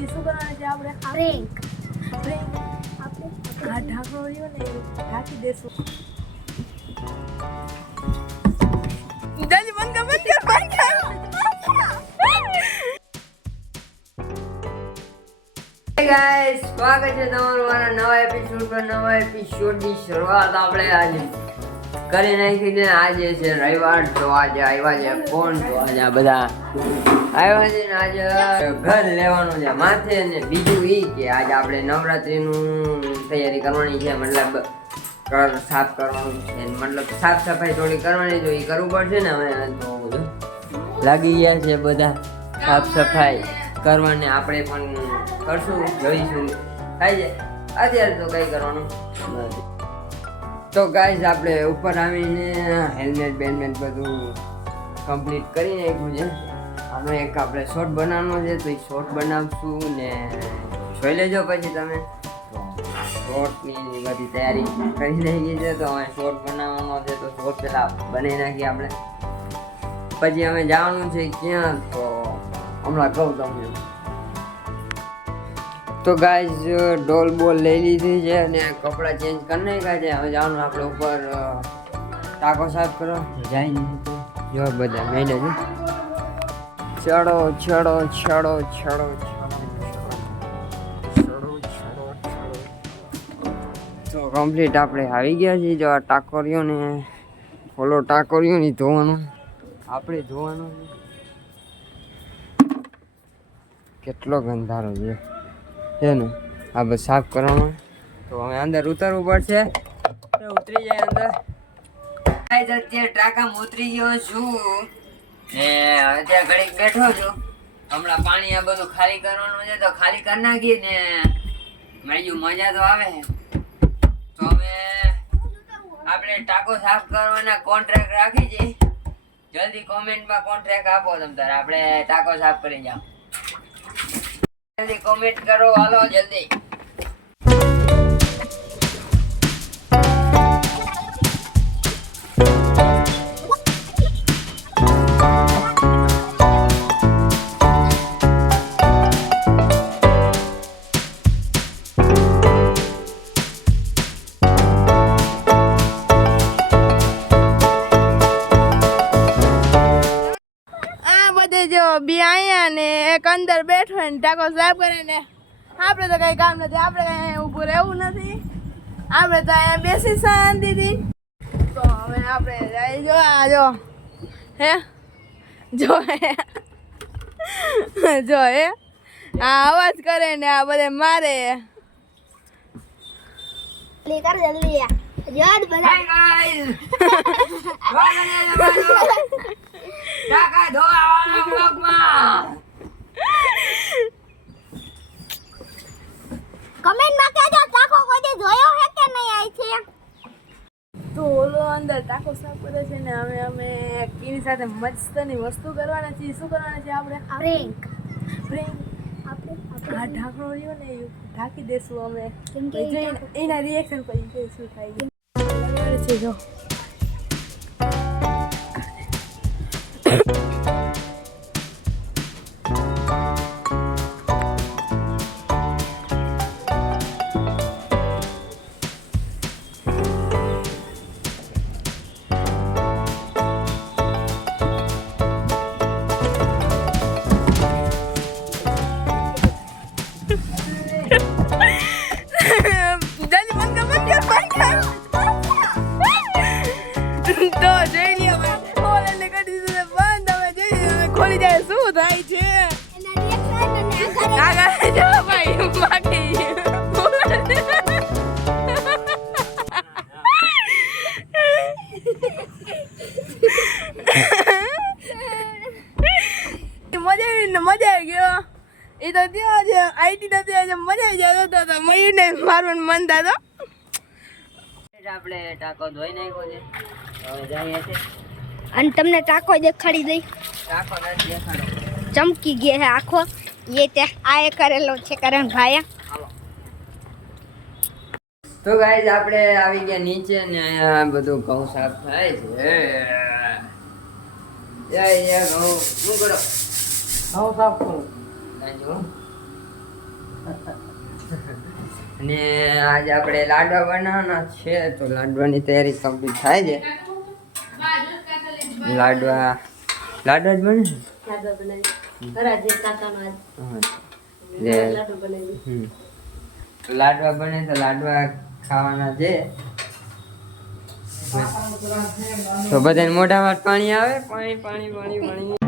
છે શું કરવાના છે આપણે પ્રેન્ક પ્રેન્ક આપણે આ ઢાંકણો રહ્યો ને એ ઢાંકી દેશું જલ્દી બંધ કર Hey guys, સ્વાગત છે તમારું મારા નવા એપિસોડની શરૂઆત આપણે આજે કરી નાખી ને આજે છે રવિવાર તો આજે આવ્યા છે કોણ તો આજે આ બધા આવ્યા છે ને આજે ઘર લેવાનું છે માથે ને બીજું ઈ કે આજે આપણે નવરાત્રીનું તૈયારી કરવાની છે મતલબ ઘર સાફ કરવાનું છે મતલબ સાફ સફાઈ થોડી કરવાની તો એ કરવું પડશે ને હવે તો લાગી ગયા છે બધા સાફ સફાઈ કરવાને આપણે પણ કરશું જોઈશું થાય છે અત્યારે તો કંઈ કરવાનું નથી તો ગાઈઝ આપણે ઉપર આવીને હેલ્મેટ બેલ્મેટ બધું કમ્પ્લીટ કરી નાખ્યું છે આનો એક આપણે શોર્ટ બનાવવાનો છે તો એ શોર્ટ બનાવશું ને જોઈ લેજો પછી તમે શોર્ટની બધી તૈયારી કરી નાખી છે તો હવે શોર્ટ બનાવવાનો છે તો શોર્ટ પહેલાં બનાવી નાખીએ આપણે પછી અમે જવાનું છે ક્યાં તો હમણાં કહું તમને તો ગાઈઝ ડોલ બોલ લઈ લીધી છે અને કપડાં ચેન્જ કરી નાખ્યા છે હવે જવાનું આપણે ઉપર ટાંકો સાફ કરો જાય નહીં તો જો બધા મેળે છે ચડો ચડો ચડો ચડો તો કમ્પ્લીટ આપણે આવી ગયા છીએ જો આ ટાંકો રહ્યો ને ફોલો ટાંકો રહ્યો ને ધોવાનું આપણે ધોવાનું કેટલો ગંધારો છે ને આ બસ સાફ કરવાનું તો હવે અંદર ઉતરવું પડશે ઉતરી જાય અંદર અત્યારે ટાંકામાં ઉતરી ગયો છું ને અત્યારે ઘડીક બેઠો છું હમણાં પાણી આ બધું ખાલી કરવાનું છે તો ખાલી કરી નાખી ને મારી મજા તો આવે તો અમે આપણે ટાંકો સાફ કરવાના કોન્ટ્રાક્ટ રાખી છે જલ્દી કોમેન્ટમાં કોન્ટ્રાક્ટ આપો તમ તારે આપણે ટાંકો સાફ કરી જાઓ જલ્દી કોમેન્ટ કરો હાલો જલ્દી જો બી અહીંયા ને એક અંદર બેઠો ને ટાંકો સાફ કરે ને આપણે તો કઈ કામ નથી આપણે કઈ ઊભું રહેવું નથી આપણે તો અહીંયા બેસી શાંતિથી તો હવે આપણે જાય જો આ જો હે જો જો હે આ અવાજ કરે ને આ બધે મારે જલ્દી કર જલ્દી યાદ બધા ટાંકા ધોવાના બ્લોગમાં કમેન્ટમાં કહેજો ટાંકો કોઈ જોયો હે કે નહીં આઈ છે તો ઓલો અંદર ટાંકો સાફ કરે છે ને અમે એની સાથે મસ્તની વસ્તુ કરવાના છીએ શું કરવાના છે આપણે પ્રેન્ક પ્રેન્ક આપણે આ ઢાંકણો રહ્યો ને એ ઢાંકી દેશું અમે કેમ કે એના રિએક્શન પછી જોઈ શું થાય છે જો તો જોઈ લ્યો ઓલે કરી દીધું બંધ હવે જોઈ ખોલી જાય શું થાય છે એના રિએક્શન અને આગળ જો ભાઈ બાકી મજા આવી ગયો એ તો ત્યાં જ આઈટી નથી આજે મજા આવી જતો તો મયુરને મારવાનું મન થતો આપણે ટાંકો ધોઈ નાખ્યો છે હવે જઈએ છે અને તમને ટાંકો દેખાડી દઈ ટાંકો નથી દેખાડો ચમકી ગયા હે આખો ये તે આ કરેલો છે કરણ ભાઈ તો ગાઈઝ આપણે આવી ગયા નીચે ને અહીંયા બધું ઘઉં સાફ થાય છે ઘઉં શું કરો ઘઉં સાફ કરું અને આજે આપણે લાડવા બનાવવાના છે તો લાડવાની તૈયારી કમ્પ્લીટ થાય છે. લાડવા જ બને ને? લાડવા બને તો લાડવા ખાવાના છે. તો બધાને મોઢામાં પાણી આવે, પાણી પાણી પાણી પાણી.